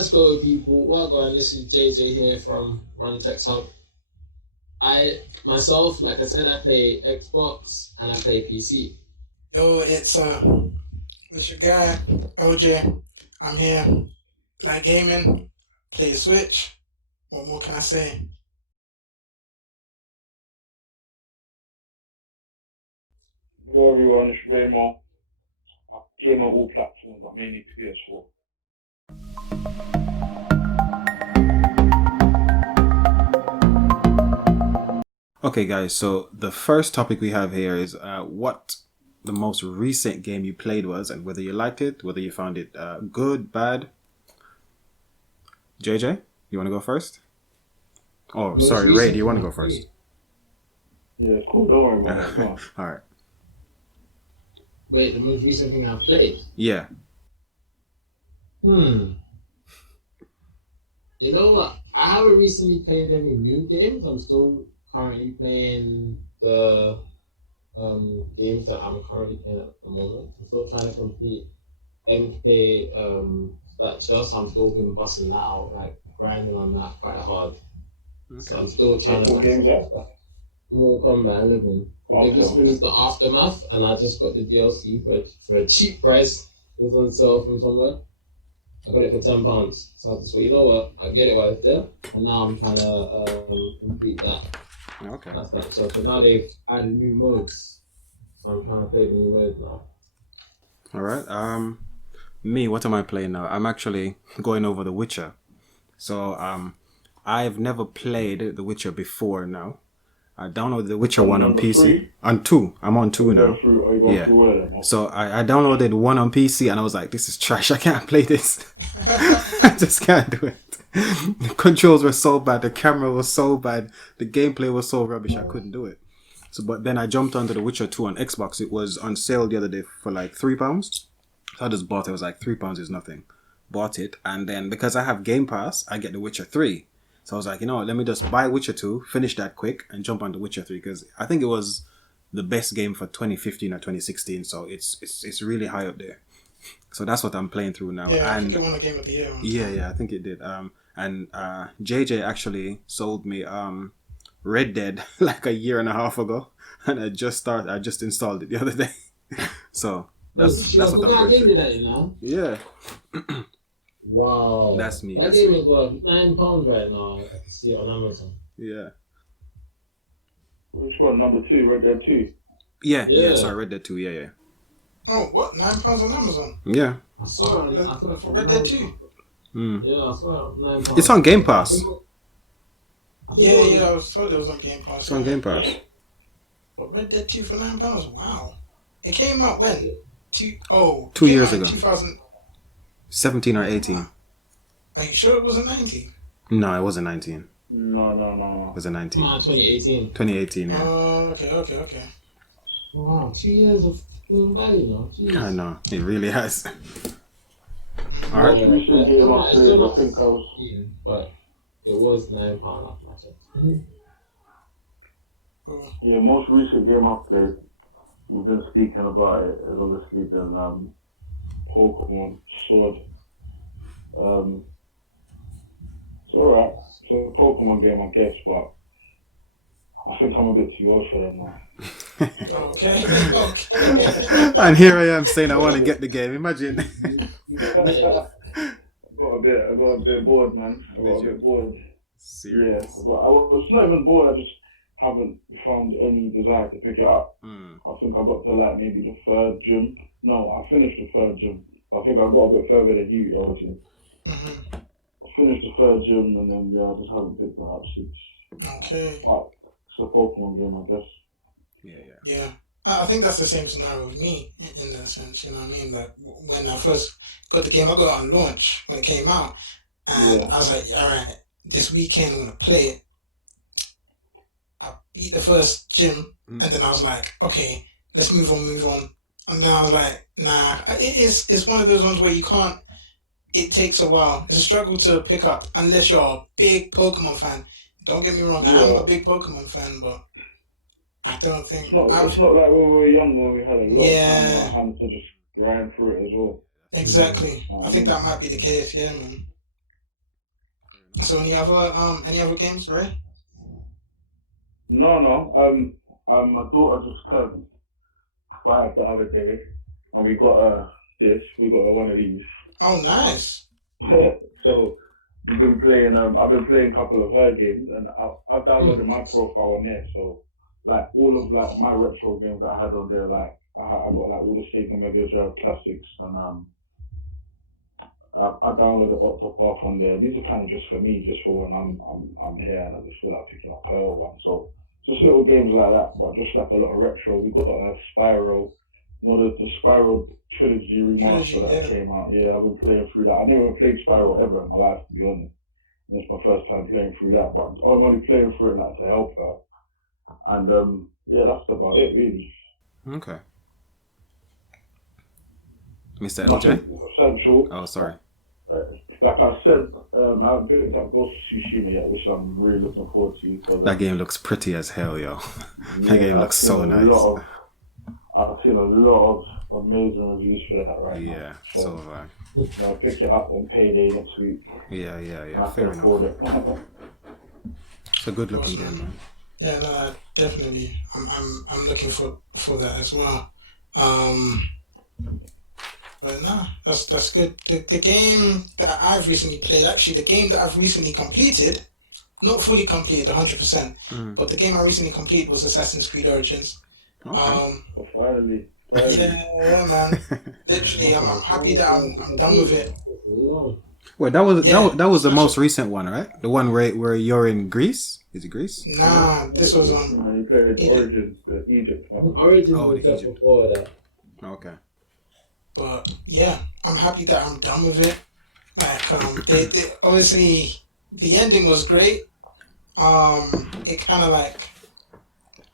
Let's go, people. Welcome. This is JJ here from RonsTechHub. Myself, like I said, I play Xbox and I play PC. Yo, it's your guy, OJ. I'm here. Like gaming, play Switch. What more can I say? Hello everyone, it's Raymo. I game on all platforms, but mainly PS4. Okay, guys, so the first topic we have here is what the most recent game you played was and whether you liked it, whether you found it good, bad. JJ, you want to go first? Oh, Most sorry, Ray, recent do you want to game go first? Yeah, it's cool, don't worry about it. Come on. All right. Wait, the most recent thing I've played? Yeah. You know what? I haven't recently played any new games. I'm still currently playing the games that I'm currently playing at the moment. I'm still trying to complete MK Stature, so I'm still been busting that out, like grinding on that quite hard. So I'm still trying to What game's that? Mortal Kombat 11. They just released the Aftermath, and I just got the DLC for a cheap price. It was on sale from somewhere. I got it for £10. So I just thought, you know what, I'll get it while it's there. And now I'm trying to complete that. Okay. That's that. So now they've added new modes. So I'm trying to play the new modes now. All right. Me, what am I playing now? I'm actually going over The Witcher. So I've never played The Witcher before now. I downloaded The Witcher 1 on PC. 3? On 2. I'm on 2 now. Yeah. Through all of them? So I downloaded 1 on PC and I was like, this is trash. I can't play this. I just can't do it. The controls were so bad. The camera was so bad. The gameplay was so rubbish. I couldn't do it. So, but then I jumped onto The Witcher 2 on Xbox. It was on sale the other day for like £3. So I just bought it. It was like £3 is nothing. Bought it. And then because I have Game Pass, I get The Witcher 3. So I was like, you know what, let me just buy Witcher 2, finish that quick, and jump on The Witcher 3 because I think it was the best game for 2015 or 2016. So it's really high up there. So that's what I'm playing through now. Yeah, and I think it won the game of the year. yeah, I think it did. And JJ actually sold me Red Dead like a year and a half ago, and I just installed it the other day. So that's I what forgot I I'm gave you doing. that, you know? Yeah. Wow. That's me. That game is worth £9 right now. I can see it on Amazon. Yeah. Which one? Number 2, Red Dead 2? Yeah. Sorry, Red Dead 2. Yeah. Oh, what? £9 on Amazon? Yeah. I saw it. I saw it For Red Dead 2? Yeah, I saw it. £9. It's on Game Pass. Yeah, I was told it was on Game Pass. It's on Game Pass. But Red Dead 2 for £9? Wow. It came out when? 2 years ago. 2000. 17 or 18. Are you sure it wasn't 19? No, it wasn't 19. No. It wasn't 19. Come on, 2018. 2018, yeah. Oh, okay. Wow, 2 years of clean value now. Jeez. I know. It really has. All Most right. recent game I played, I think I was... But it was £9 after my check. Yeah, most recent game I played, we've been speaking about it, is obviously been Pokemon Sword. It's alright. It's a Pokemon game, I guess, but I think I'm a bit too old for them now. Okay. And here I am saying I want to get the game. Imagine. I got a bit bored, man. I got a bit bored. Serious. Yeah, I was not even bored. I just haven't found any desire to pick it up. I think I got to like maybe the 3rd gym. No, I finished the 3rd gym. I think I got a bit further than you, LG. I finished the 3rd gym and then I just haven't picked it up since. Okay. But it's a Pokemon game, I guess. Yeah. I think that's the same scenario with me in that sense, you know what I mean? Like when I first got the game, I got it on launch when it came out. And I was like, alright, this weekend I'm going to play it. I beat the first gym and then I was like, okay, let's move on. And then I was like, nah, it's one of those ones where you can't, it takes a while. It's a struggle to pick up unless you're a big Pokemon fan. Don't get me wrong, I am a big Pokemon fan, but I don't think... It's not like when we were younger when we had a lot of time in our hands to just grind through it as well. Exactly. I think that might be the case, yeah, man. So any other games, Ray? No. My daughter just turned 5 the other day, and we got we got one of these. Oh, nice. So we've been playing. I've been playing a couple of her games, and I've downloaded my profile on there. So like all of like my retro games that I had on there, like I got like all the Sega Mega Drive classics, and I downloaded Octopath on there. These are kind of just for me, just for when I'm here and I just feel like picking up her one. So just little games like that, but just like a lot of retro. We got Spyro, the Spyro trilogy remaster that came out. Yeah, I've been playing through that. I never played Spyro ever in my life, to be honest. And it's my first time playing through that, but I'm only playing through it like to help her. And yeah, that's about it really. Okay. Mr. LJ? Essential. Oh, sorry. Like I said, I haven't picked up Ghost of Tsushima yet, which I'm really looking forward to. That game looks pretty as hell, yo. That game looks so nice. I've seen a lot of amazing reviews for that right now. Yeah, so have I. I'll pick it up on payday next week. Yeah. I Fair can afford enough. it. It's a good looking game, man. Yeah, no, definitely. I'm looking for that as well. But no, that's good. The game that I've recently played, actually, the game that I've recently completed, not fully completed 100%, but the game I recently completed was Assassin's Creed Origins. Okay. Finally. Yeah, man. Literally, I'm happy that I'm done with it. Wait, that was the most recent one, right? The one where you're in Greece? Is it Greece? Nah, this was You played Origins, Egypt. Origins was just before that. Okay. But yeah, I'm happy that I'm done with it. Like, they obviously the ending was great. It kind of like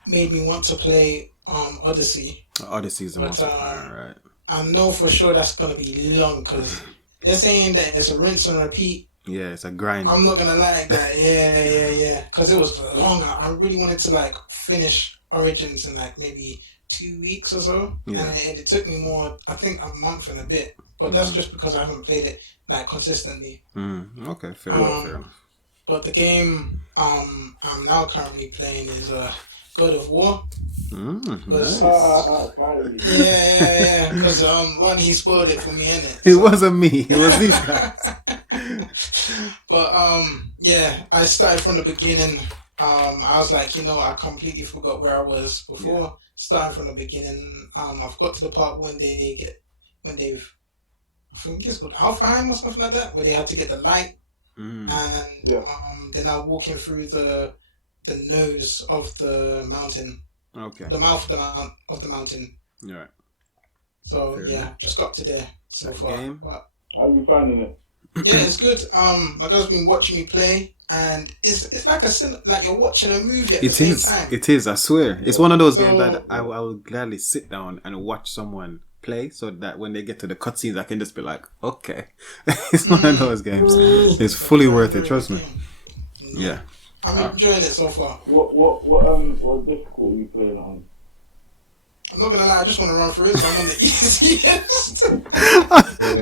made me want to play Odyssey. Odyssey is the most right. I know for sure that's gonna be long because they're saying that it's a rinse and repeat. Yeah, it's a grind. I'm not gonna like that. Yeah. Because it was long. I really wanted to like finish Origins in like maybe 2 weeks or so, and it took me more. I think a month and a bit. But that's just because I haven't played it like consistently. Okay, fair enough. But the game I'm now currently playing is God of War. Nice. Yeah. Because Ron, he spoiled it for me, innit? It wasn't me. It was these guys. But yeah, I started from the beginning. I was like, I completely forgot where I was before. Yeah. Starting from the beginning, I've got to the part when they've, I think it's called Alfheim or something like that, where they had to get the light, and they're now walking through the nose of the mountain. Okay. The mouth of the mountain. Right. So just got to there so far. Game? But, how are you finding it? Yeah, it's good. My girl's been watching me play, and it's like like you're watching a movie at the same time. It is. I swear, it's one of those games that I would gladly sit down and watch someone play, so that when they get to the cutscenes, I can just be like, okay, it's one of those games. It's fully worth it. Trust me. Yeah. I'm enjoying it so far. What difficulty are you playing on? I'm not gonna lie, I just want to run through it, so I'm on the easiest.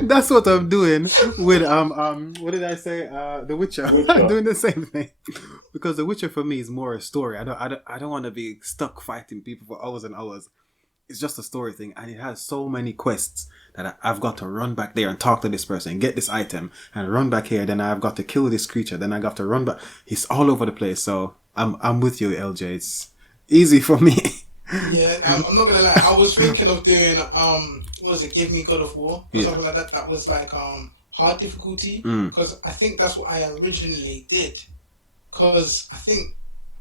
That's what I'm doing with what did I say? The Witcher. I'm doing the same thing because The Witcher for me is more a story. I don't want to be stuck fighting people for hours and hours. It's just a story thing, and it has so many quests that I've got to run back there and talk to this person, get this item, and run back here. Then I've got to kill this creature. Then I got to run back. It's all over the place. So I'm with you, LJ. It's easy for me. Yeah, I'm not gonna lie. I was thinking of doing what was it? Give Me God of War or something like that. That was like hard difficulty because I think that's what I originally did. Because I think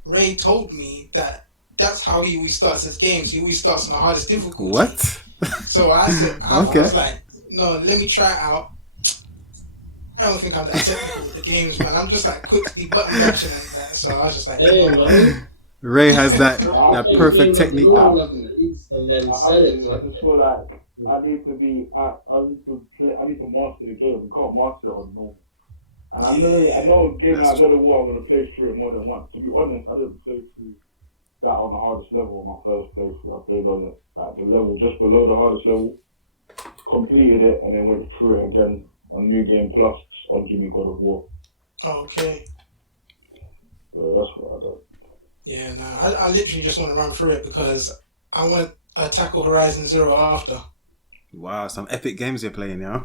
Ray told me that that's how he always starts his games. He always starts on the hardest difficulty. What? So I said, I was like, no, let me try it out. I don't think I'm that technical with the games, man. I'm just like quickly button mashing and that. So I was just like, hey, man. Ray has that perfect technique. And then sell it. I just feel like I need to master the game. You can't master it on normal. And I know a game like God of War, I'm gonna play through it more than once. To be honest, I didn't play through that on the hardest level on my first playthrough. I played on it like the level just below the hardest level, completed it, and then went through it again on New Game Plus on Give Me God of War. Okay. So that's what I done. Yeah, no, I literally just want to run through it because I want to tackle Horizon Zero after. Wow, some epic games you're playing, yeah?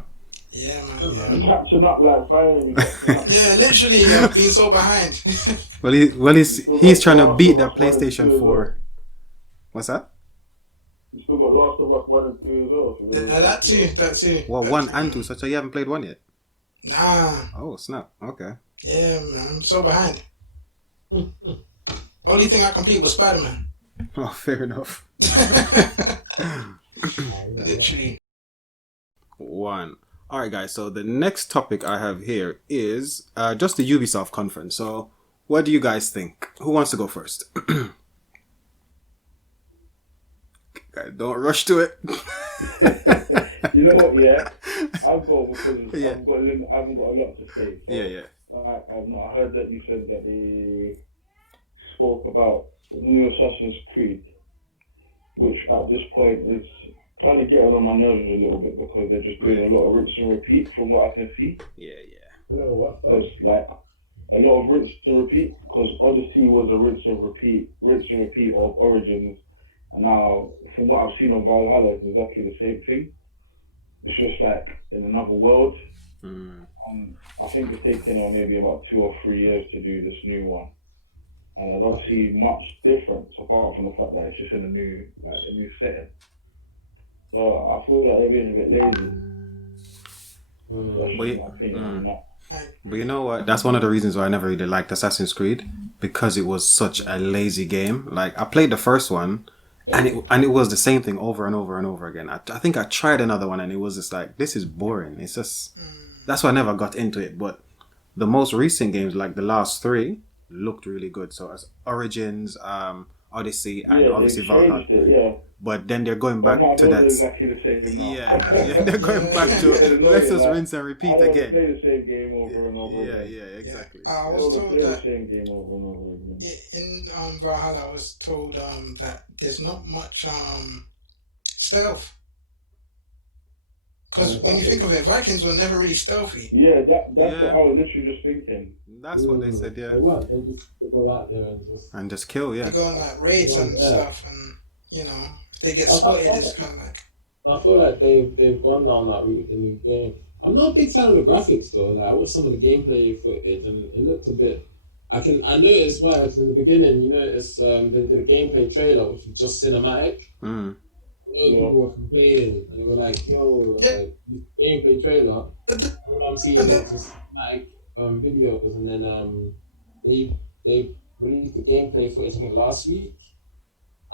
Yeah, You're man, catching up, like finally catching up. yeah. Yeah, literally, I've been so behind. Well, You still he's got trying to Last beat of that Us 1 and 2 PlayStation as well. 4. What's that? You still got Last of Us 1 and 2 as well. So Yeah, that too. Well, that 1 too, and man. 2, so you haven't played 1 yet? Nah, Oh, snap. Okay. yeah, man, I'm so behind. Only thing I completed was Spider-Man. Oh, fair enough. Literally. 1. All right, guys. So the next topic I have here is just the Ubisoft conference. So, what do you guys think? Who wants to go first? Guys, don't rush to it. You know what? Yeah, I'll go because Yeah. I haven't got a lot to say. So, Yeah. I heard that you said that they spoke about the new Assassin's Creed, which at this point is kind of getting on my nerves a little bit because they're just doing a lot of rinse and repeat from what I can see. Yeah. Hello, what's that? There's like a lot of rinse and repeat because Odyssey was a rinse and repeat of Origins, and now from what I've seen on Valhalla, it's exactly the same thing. It's just like in another world. I think it's taken maybe about 2 or 3 years to do this new one, and I don't see much difference apart from the fact that it's just in a new setting. So I feel like they're being a bit lazy. That's just my opinion on that. But you know what? That's one of the reasons why I never really liked Assassin's Creed, because it was such a lazy game. Like, I played the first one, and it was the same thing over and over and over again. I think I tried another one, and it was just like, this is boring. It's just, that's why I never got into it. But the most recent games, like the last 3, looked really good. So as Origins, Odyssey, and obviously Valhalla. Yeah. But then they're going back But to not that. exactly the same now. Yeah, they're going back to let's just rinse and I repeat don't want to again. play the same game over and over again. Yeah, exactly. I I was don't want to told play the that same game over and over again. in Valhalla, I was told that there's not much stealth. Because when you think of it, Vikings were never really stealthy. Yeah, that's what I was literally just thinking. That's what they said, yeah. They what? They just go out there and just kill, yeah. They go on like raids and stuff, and you know, if they get spotted, it's kind of like. I feel like they've gone down that route with the new game. I'm not a big fan of the graphics though. Like I watched some of the gameplay footage and it looked a bit. I noticed why, because in the beginning you notice they did a gameplay trailer which was just cinematic. People were complaining and they were like, "Yo, like, this gameplay trailer." All I'm seeing is just cinematic videos, and then they released the gameplay footage I think last week,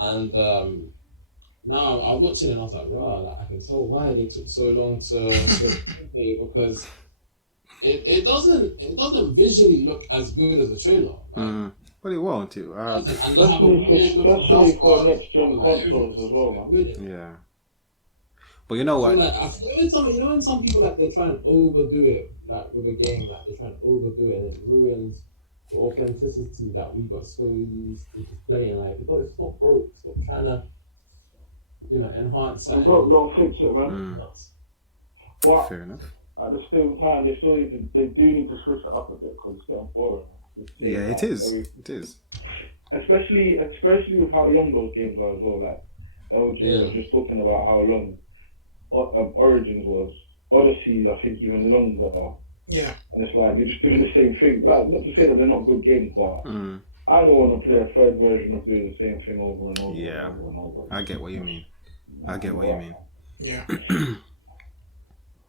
and now I was watching it and I was like, "Raw!" Like I can tell why they took so long to gameplay, because it doesn't visually look as good as the trailer. Right? But it won't too. Especially for next gen consoles as well, man. Yeah. But you know what? I feel when some people like they try and overdo it, like with a game, like they try and overdo it, and it ruins the authenticity that we got so used to just playing. Like, because it's not broke, stop trying to, enhance it. Don't fix it, man. But fair enough. at the same time, they do need to switch it up a bit because it's getting boring. Yeah, it is. It is. Especially with how long those games are as well. Like LJ was just talking about how long Origins was. Odyssey, I think, even longer. Yeah. And it's like you're just doing the same thing. Like, not to say that they're not good games, but I don't want to play a third version of doing the same thing over and over. Yeah. And over and over. I get what you mean. Yeah.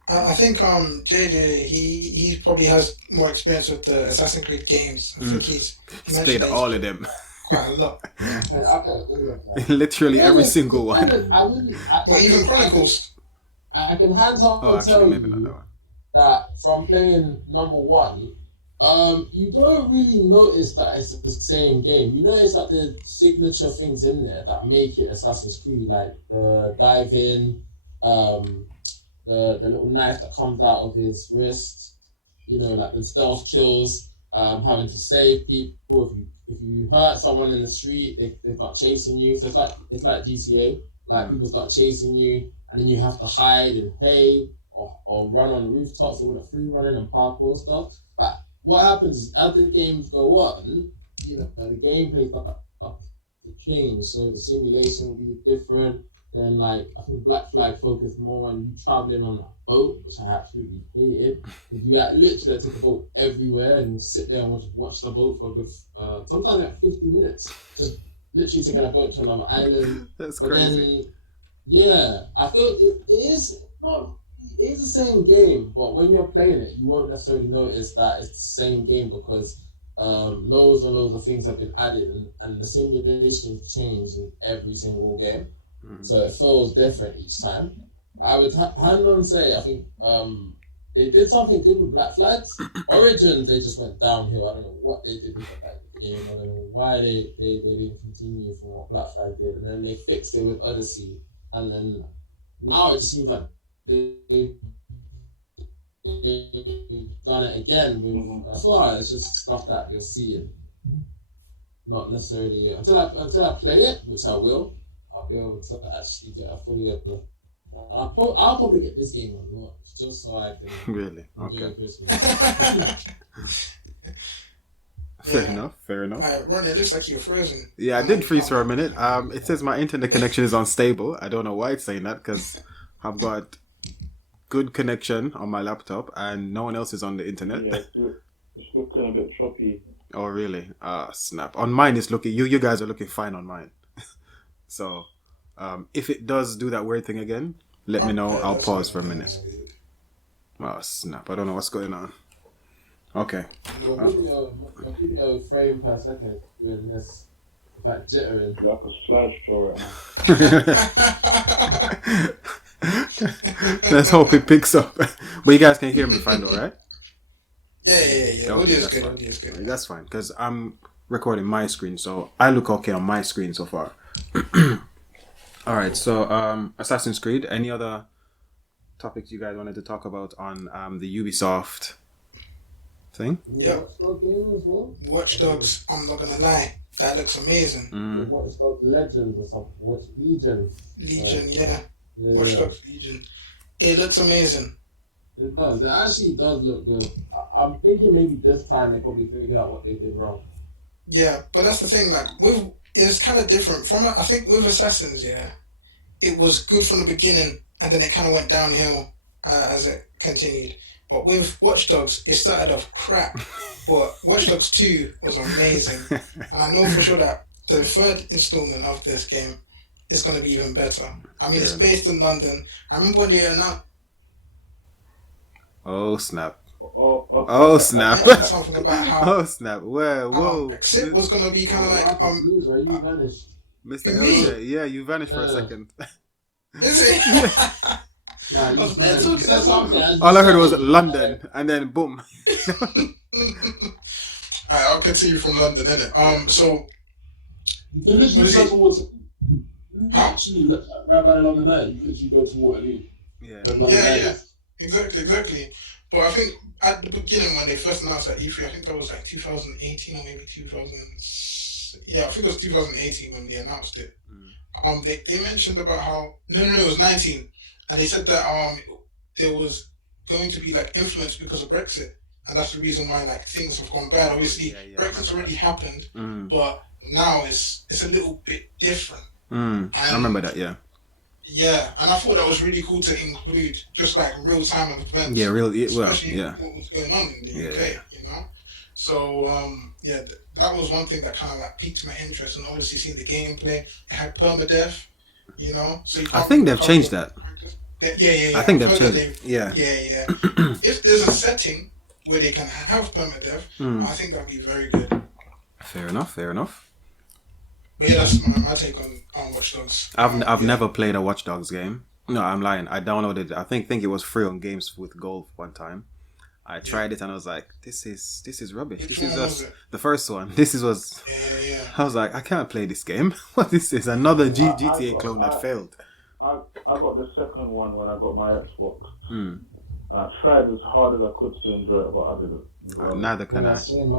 I think JJ he probably has more experience with the Assassin's Creed games. I think he's played all of them. Quite a lot. Literally every single one. Well, even Chronicles. I can hands on tell you that from playing number 1, you don't really notice that it's the same game. You notice that there's signature things in there that make it Assassin's Creed, like the dive in, the little knife that comes out of his wrist, like the stealth kills, having to save people. If you hurt someone in the street, they start chasing you. So it's like GTA. Like people start chasing you, and then you have to hide in hay or run on rooftops or with a free running and parkour stuff. But what happens is as the games go on, the gameplay starts to change. So the simulation will be different. Then, like, I think Black Flag focused more on you traveling on a boat, which I absolutely hated. You literally take a boat everywhere and sit there and watch the boat for sometimes like 50 minutes. Just literally taking a boat to another island. That's but crazy. Then, yeah, I feel it is not. It is the same game, but when you're playing it, you won't necessarily notice that it's the same game because loads and loads of things have been added and the simulation changed in every single game. So it feels different each time. I would hand on say I think they did something good with Black Flags. Origins they just went downhill. I don't know what they did with the game. I don't know why they didn't continue from what Black Flag did, and then they fixed it with Odyssey, and then now it just seems like they've done it again with it's just stuff that you're seeing, not necessarily until I play it, which I will. I'll be able to actually get a fully upload. I'll probably get this game on launch just so I can Really? enjoy Okay. Christmas. Fair enough. Ron, it looks like you're frozen. Yeah, I did freeze for a minute. It says my internet connection is unstable. I don't know why it's saying that because I've got good connection on my laptop and no one else is on the internet. Yeah, it's looking a bit choppy. Oh, really? Snap. On mine, it's looking. You guys are looking fine on mine. So, if it does do that weird thing again, let me know. I'll pause for a minute. Oh, snap. I don't know what's going on. Okay. Your video frame per second doing this, it's like jittering. Like a slideshow right now. Let's hope it picks up. But you guys can hear me fine, though, right? Yeah. Okay, Audio's that's good. fine. That's fine, because I'm recording my screen, so I look okay on my screen so far. Alright, so Assassin's Creed, any other topics you guys wanted to talk about on the Ubisoft thing? Yeah. Watchdog game as well. Watch Dogs, I'm not gonna lie, that looks amazing. Watchdog Legends or something. Legion. Yeah. Watch Dogs Legion. It looks amazing. It does. It actually does look good. I'm thinking maybe this time they probably figured out what they did wrong. Yeah, but that's the thing. Like it's kind of different from. I think with Assassins, yeah, it was good from the beginning, and then it kind of went downhill as it continued. But with Watch Dogs, it started off crap, but Watch Dogs 2 was amazing, and I know for sure that the third installment of this game is going to be even better. I mean, it's based in London. I remember when they announced. Oh snap! Oh snap! Something about how. Oh snap! Whoa! Brexit was going to be kind of like you vanished. Mr. Me? LJ, yeah, you vanished for a second. Is it? Nah, I was meant to said something. All I heard was London, and then boom. Alright, I'll continue from London, innit? So You literally go towards. Actually, right by London night, you literally go to Waterloo. yeah, exactly. But I think at the beginning when they first announced at E3, I think that was like 2018 or maybe 2000. Yeah, I think it was 2018 when they announced it. They mentioned about how no, it was 19, and they said that there was going to be like influence because of Brexit, and that's the reason why like things have gone bad. Obviously, Brexit's already happened, but now it's a little bit different. I remember that, yeah. Yeah, and I thought that was really cool to include just like real time events. Yeah, what was going on in the UK, you know. So that was one thing that kind of like piqued my interest, and obviously seeing the gameplay. It had permadeath, you know. So I think they've changed that. Yeah. I think they've changed it. Yeah. If there's a setting where they can have permadeath, I think that'd be very good. Fair enough. But yeah, that's my take on Watch Dogs. I've never played a Watch Dogs game. No, I'm lying. I downloaded it. I think it was free on Games with Gold one time. I tried it and I was like, this is rubbish. Which this one is was it? The first one. Yeah. I was like, I can't play this game. What is this? Another GTA clone that failed. I got the second one when I got my Xbox. And I tried as hard as I could to enjoy it, but I didn't. Neither can I. I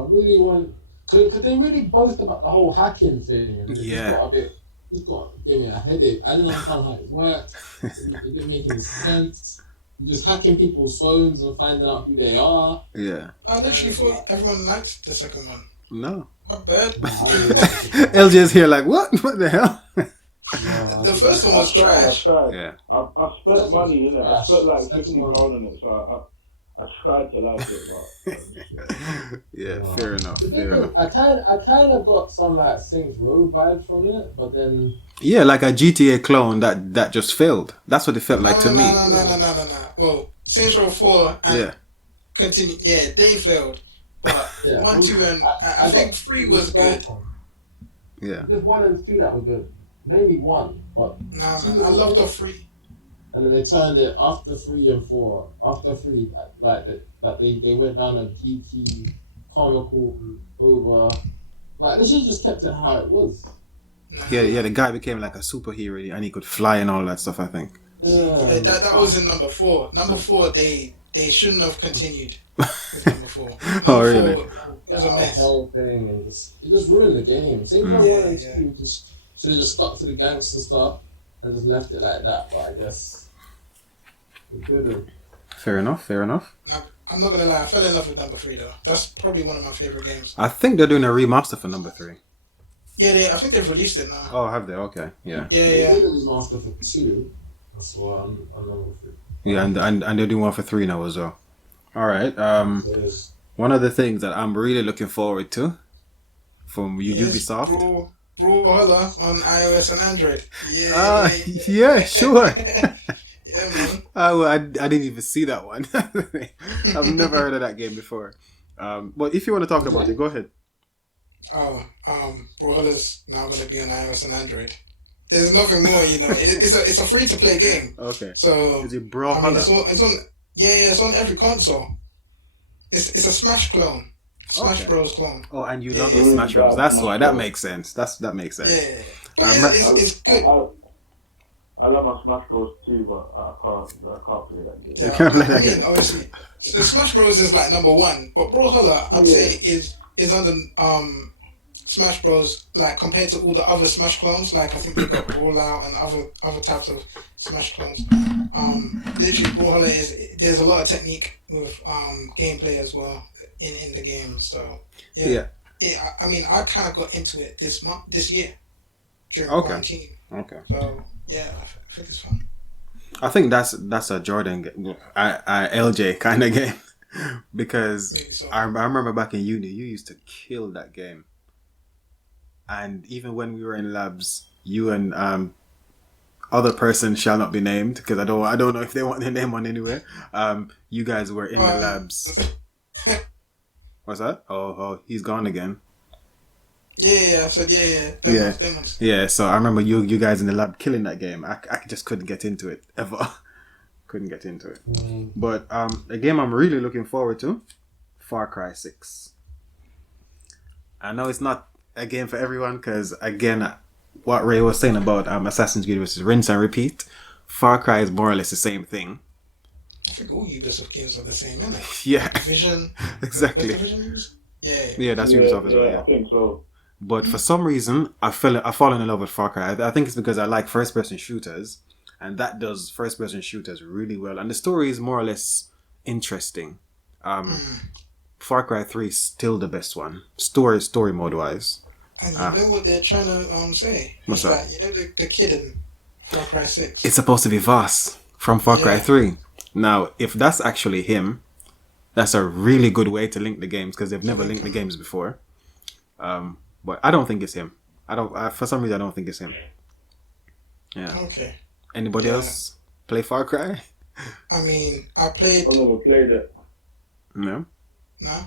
really want... Because they really boast about the whole hacking thing. And it's got gave me a headache. I didn't understand how it worked. It didn't make any sense. just hacking people's phones and finding out who they are. Yeah. I literally thought everyone liked the second one. No. Not bad. LJ's here like, what? What the hell? The first one was trash. I tried. Yeah. I spent money in it. I spent like Second £50 one. on it, so I tried to like it, but Yeah, fair enough. The thing Fair is, enough. I kind of got some like Saints Row vibes from it, but then Yeah, like a GTA clone that just failed. That's what it felt like to me. No. Well, Saints Row 4 and Yeah. continue. Yeah, they failed. But yeah, 1, 2, and I think 3 was good. Yeah. Just 1 and 2 that were good. Mainly 1, but Nah, man, I loved the 3. and then they turned it after 3 and 4. After 3, like they went down a geeky, comical over. Like they should have just kept it how it was. Yeah, the guy became like a superhero and he could fly and all that stuff, I think. Yeah, that was in number 4. Number 4, they shouldn't have continued with number 4. Oh, really? 4, it was a mess. Whole thing and it just ruined the game. Same for 1 and 2, just should have just stuck to the gangster stuff and just left it like that. But I guess we couldn't. Fair enough. I'm not gonna lie, I fell in love with number 3 though. That's probably one of my favorite games. I think they're doing a remaster for number 3. Yeah, I think they've released it now. Oh, have they? Okay, yeah. They Yeah. did a remaster for 2. That's why I'm number 3. Yeah, and they're doing one for 3 now as well. All right. There's One of the things that I'm really looking forward to from Ubisoft. Brawlhalla on iOS and Android. Yeah. Yeah, sure. Yeah, man. I didn't even see that one. I've never heard of that game before. But if you want to talk about it, go ahead. Oh, Brawlhalla's now gonna be on iOS and Android. There's nothing more, you know. It's a free to play game. Okay. So Is it I mean, Brawlhalla? it's on. Yeah, it's on every console. It's a Smash clone, Smash Okay. Bros clone. Oh, and you Yeah. love the Smash Bros. That's why. That makes sense. That makes sense. Yeah, but I'm it's good. I love my Smash Bros too, but I can't play that game. Yeah, can't play that I mean, game. obviously, so Smash Bros is like number 1, but Brawlhalla, I'd say, is under Smash Bros. Like compared to all the other Smash clones. Like I think they've got Brawlhalla and other types of Smash clones. Literally, Brawlhalla there's a lot of technique with gameplay as well in the game. So yeah. I mean, I kind of got into it this year during quarantine. Okay. So yeah, I think it's fun. I think that's a Jordan, LJ kind of game, because Maybe so. I remember back in uni, you used to kill that game, and even when we were in labs, you and other person shall not be named because I don't know if they want their name on anywhere. You guys were in the labs. What's that? Oh, he's gone again. Yeah, I said yeah. Them ones. Yeah, so I remember you guys in the lab killing that game. I just couldn't get into it ever. Couldn't get into it. But a game I'm really looking forward to, Far Cry 6. I know it's not a game for everyone because again, what Ray was saying about Assassin's Creed was rinse and repeat. Far Cry is more or less the same thing. I think all Ubisoft games are the same, isn't it? Yeah, Division. exactly. What's Division use? Yeah. Yeah, that's Ubisoft as well. I Yeah. think so. But for some reason, I've fallen in love with Far Cry. I think it's because I like first-person shooters, and that does first-person shooters really well. And the story is more or less interesting. Far Cry 3 is still the best one, story mode-wise. And you know what they're trying to say? What's It's that? like, you know the kid in Far Cry 6? It's supposed to be Voss from Far Cry Yeah. 3. Now, if that's actually him, that's a really good way to link the games because they've never linked the games before. But I don't think it's him. For some reason, I don't think it's him. Yeah. Okay. Anybody else play Far Cry? I mean, I played... I've never played it. No. No?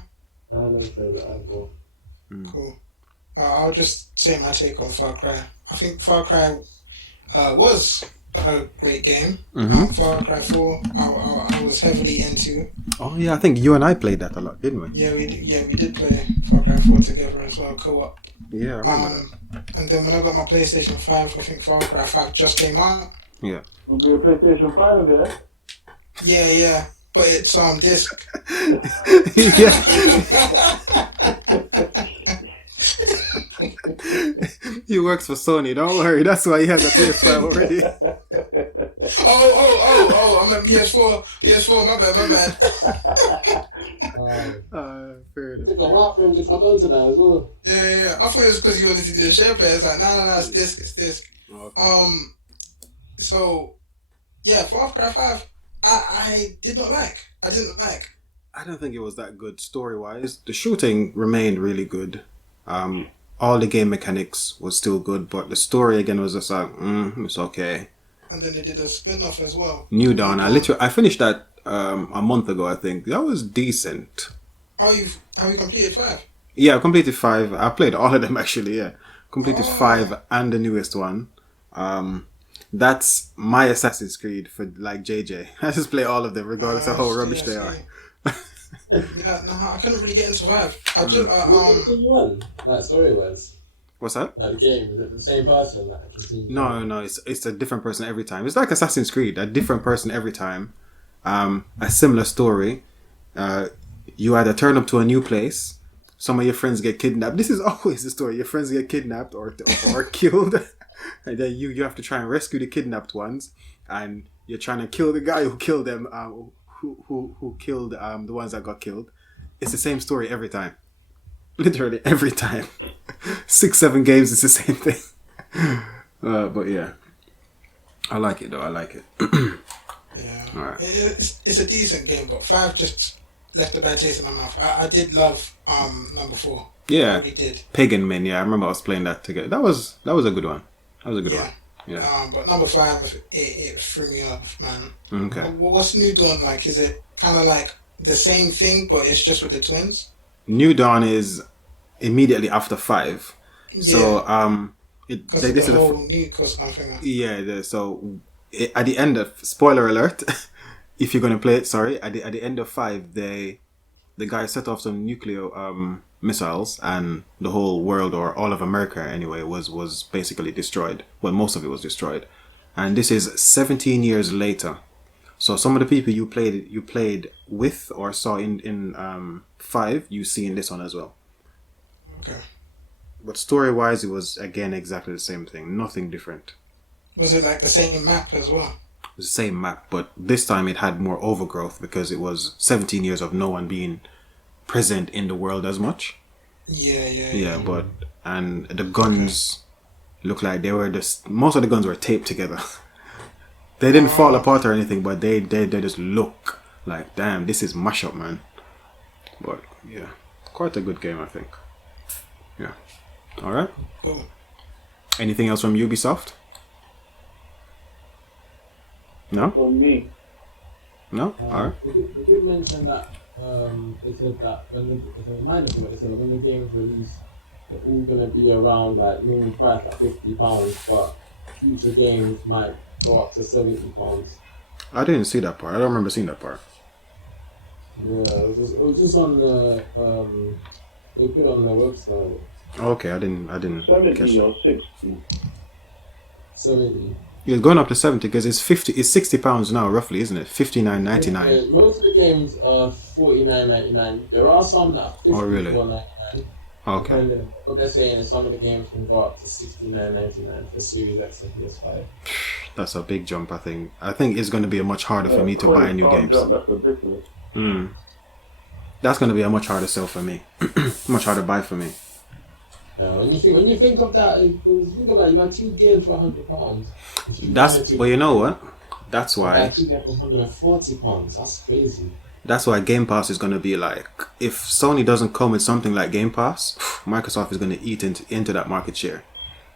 I never played that as well. Cool. I'll just say my take on Far Cry. I think Far Cry was a great game. Far Cry 4, I was heavily into. Oh yeah, I think you and I played that a lot, didn't we? Yeah, we did play Far Cry 4 together as well, co-op. Yeah, I remember And then when I got my PlayStation 5, I think Far Cry 5 just came out. that. Yeah. Will be a PlayStation 5 there. Yeah. But it's disc. He works for Sony. Don't worry. That's why he has a PS5 already. Oh! I meant PS4. PS4. My bad. Fair It enough. took a while for him to come onto that as well. Yeah. I thought it was because you wanted to do the share play. It's like, no, it's disc. Okay. So yeah, Far Cry 5. I did not like. I didn't like. I don't think it was that good story wise. The shooting remained really good. All the game mechanics was still good, but the story again was just like, it's okay. And then they did a spin-off as well. New Dawn. I finished that a month ago. I think that was decent. Oh, have you completed 5? Yeah, I completed 5. I played all of them actually. Yeah, completed 5 and the newest one. That's my Assassin's Creed for like JJ. I just play all of them regardless of how rubbish they are. Yeah, no, I couldn't really get into 5. I just What continue on? Like story was. What's that? Like the game, is it the same person that continues? No, it's a different person every time. It's like Assassin's Creed, a different person every time. A similar story. You either turn up to a new place, some of your friends get kidnapped. This is always the story. Your friends get kidnapped or killed, and then you have to try and rescue the kidnapped ones, and you're trying to kill the guy who killed them. Who killed the ones that got killed. It's the same story every time. Literally every time. 6-7 games, it's the same thing. But yeah. I like it though, I like it. yeah. Alright. It's a decent game, but 5 just left a bad taste in my mouth. I did love number 4. Yeah. I really did. Pagan Men, yeah, I remember I was playing that together. That was a good one. That was a good one. Yeah. But number 5, it threw me off, man. Okay. What's New Dawn like? Is it kind of like the same thing, but it's just with the twins? New Dawn is immediately after 5. So Because of the whole new custom thing. Yeah, so at the end of spoiler alert, if you're gonna play it, sorry, at the end of 5, the guy set off some nuclear missiles, and the whole world, or all of America anyway, was basically destroyed. Well, most of it was destroyed, and this is 17 years later. So some of the people you played with or saw in 5, you see in this one as well. Okay. But story-wise, it was again exactly the same thing. Nothing different. Was it like the same map as well? It was the same map, but this time it had more overgrowth because it was 17 years of no one being present in the world as much. Yeah. But and the guns look like they were just, most of the guns were taped together. They didn't fall apart or anything, but they just look like, damn, this is mashup, man. But yeah, quite a good game, I think. Yeah. All right. Cool. Anything else from Ubisoft? No. For me, No. All right. They did mention that they said that it's a reminder from it. They said that when the game's released, they're all gonna be around like normal price at £50, but future games might go up to £70. I didn't see that part. I don't remember seeing that part. Yeah, it was just on the they put it on their website. Okay, I didn't catch 70 that. or 60. 70. It's going up to 70 because it's £60 now, roughly, isn't it? $59.99. Most of the games are $49.99. There are some that are Oh, really? $54.99. Okay. Depending on what they're saying is some of the games can go up to $69.99 for Series X and PS5. That's a big jump, I think. I think it's going to be a much harder for me to buy new games. That's ridiculous. That's going to be a much harder sell for me. Much harder buy for me. When you think of that, think about it, you buy 2 games for £100. Well, you know what? That's why. 2 games for £140. That's crazy. That's why Game Pass is going to be like, if Sony doesn't come with something like Game Pass, Microsoft is going to eat into that market share.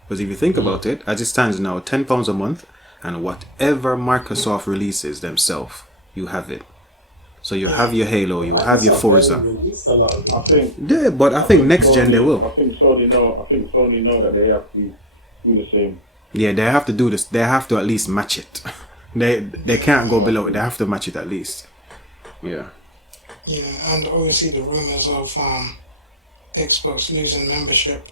Because if you think about it, as it stands now, £10 a month, and whatever Microsoft releases themselves, you have it. So you have your Halo, you have your Forza. I think. Yeah, but I think next gen they will. I think Sony know that they have to do the same. Yeah, they have to do this. They have to at least match it. They can't go below it. They have to match it at least. Yeah. Yeah, and obviously the rumors of Xbox losing membership.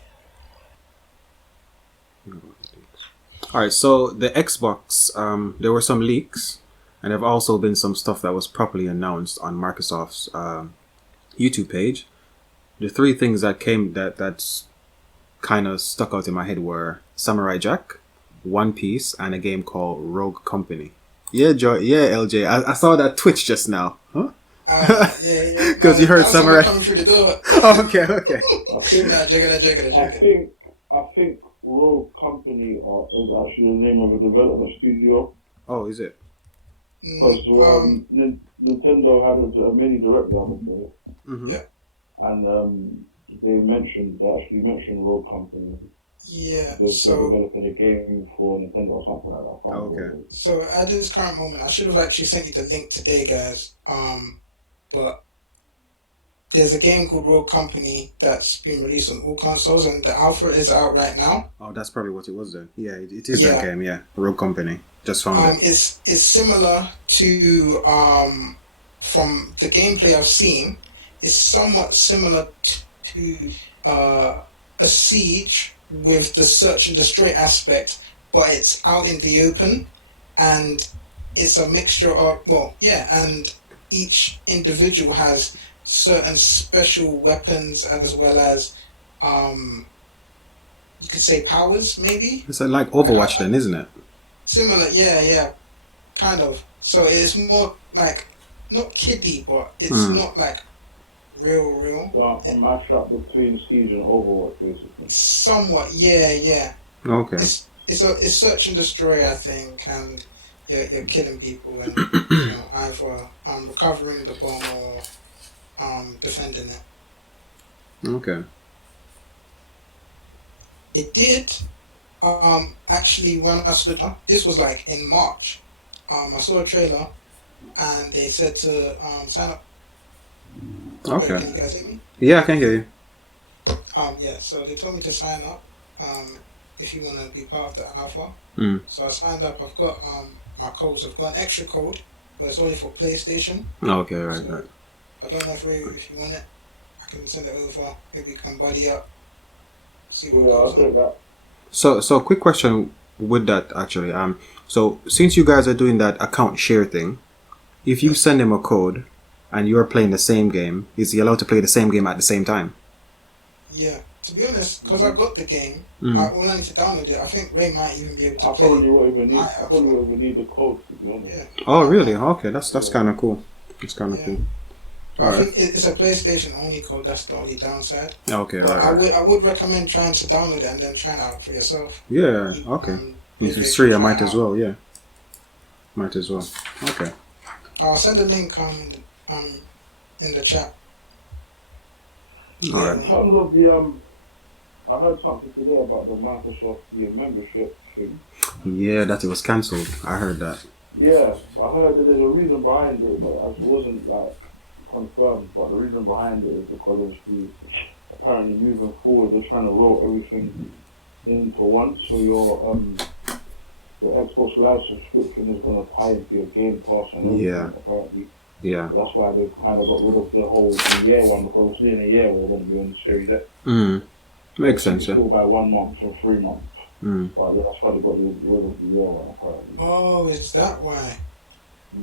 Alright, so the Xbox, there were some leaks, and there have also been some stuff that was properly announced on Microsoft's YouTube page. The 3 things that's kind of stuck out in my head were Samurai Jack, One Piece, and a game called Rogue Company. Yeah, Joy. Yeah, LJ. I saw that Twitch just now. Huh? Yeah. Because you heard that was someone Samurai. coming through the door. Oh, okay. I think Nah, joking. I think Rogue Company is actually the name of a development studio. Oh, is it? Because Nintendo had a mini direct the other day, Yeah. and they actually mentioned Rogue Company. Yeah. They're So developing a game for Nintendo or something like that. I can't Okay. remember. so at this current moment, I should have actually sent you the link today, guys. But there's a game called Rogue Company that's been released on all consoles, and the alpha is out right now. Oh, that's probably what it was then. Yeah, it is Yeah. that game. Yeah, Rogue Company. Just found it. It's similar to from the gameplay I've seen, it's somewhat similar to a Siege with the search and destroy aspect, but it's out in the open, and it's a mixture of and each individual has certain special weapons as well as you could say powers, maybe It's like Overwatch then, isn't it? similar. Yeah, kind of. So it's more like not kiddie, but it's not like real. Well, a mashup between Siege and Overwatch, basically. Somewhat, yeah. Okay. It's search and destroy, I think, and you're killing people, and either recovering the bomb or defending it. Okay. It did actually when I saw this was like in March. I saw a trailer, and they said to sign up. Okay. Can you guys hear me? Yeah, I can hear you. Yeah. So they told me to sign up. If you want to be part of the alpha. So I signed up. I've got my codes. I've got an extra code, but it's only for PlayStation. Okay, right. I don't know if you want it. I can send it over. Maybe we can buddy up. See what I'll goes take on. that. So quick question with that actually. So since you guys are doing that account share thing, if you send him a code and you're playing the same game, is he allowed to play the same game at the same time? Yeah. To be honest, because I got the game, I only need to download it. I think Ray might even be able to play. Probably won't even need the code, to be honest. Yeah. Oh, really? Okay, that's kind of cool. It's kind of cool. I think it's a PlayStation only code. That's the only downside. Okay, But right. I would recommend trying to download it and then trying it out for yourself. Yeah. Okay. If it's free, I might as well. Yeah. Might as well. Okay. I'll send a link in the chat. All right. In terms of the I heard something today about the Microsoft membership thing. Yeah, that it was cancelled. I heard that. Yeah, I heard that there's a reason behind it, but it wasn't like confirmed. But the reason behind it is because obviously, apparently moving forward, they're trying to roll everything into one. So your the Xbox Live subscription is going to tie into your Game Pass and everything. Apparently. Yeah. So that's why they've kind of got rid of the whole year one, because obviously in a year we're going to be on the Series X. Makes sense. Still by 1 month or 3 months. But yeah, that's why they got rid of the year one, apparently. Oh, is that why?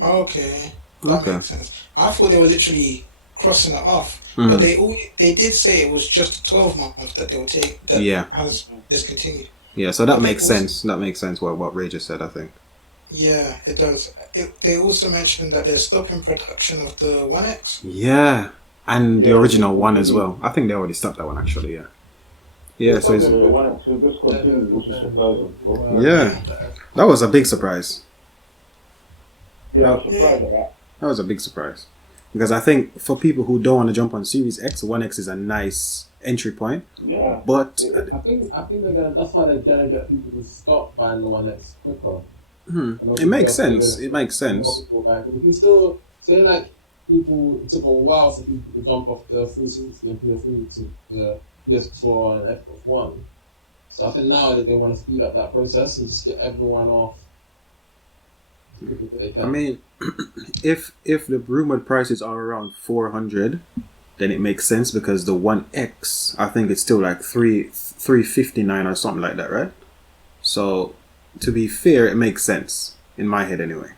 Okay, that makes sense. I thought they were literally crossing it off, but they did say it was just a 12-month that they will take. That has discontinued. Yeah, so that makes sense. That makes sense. What Ray just said, I think. Yeah, it does. They also mentioned that they're stopping production of the One X. Yeah, and the original one as well. I think they already stopped that one actually. Yeah. Yeah, so it's, they wanted to discontinue, which is surprising. yeah, that was a big surprise. Yeah, I was surprised at that. That was a big surprise because I think for people who don't want to jump on Series X, One X is a nice entry point. Yeah, but I think they're gonna. That's why they're gonna get people to stop buying the One X quicker. It makes sense. It makes sense. But if you still say like people, it took a while for people to jump off the 360 and PS3 to the PS4 and Xbox One. So I think now that they want to speed up that process and just get everyone off as quick as they can. I mean, if the rumored prices are around 400, then it makes sense because the One X, I think it's still like $359 or something like that, right? So to be fair, it makes sense in my head anyway.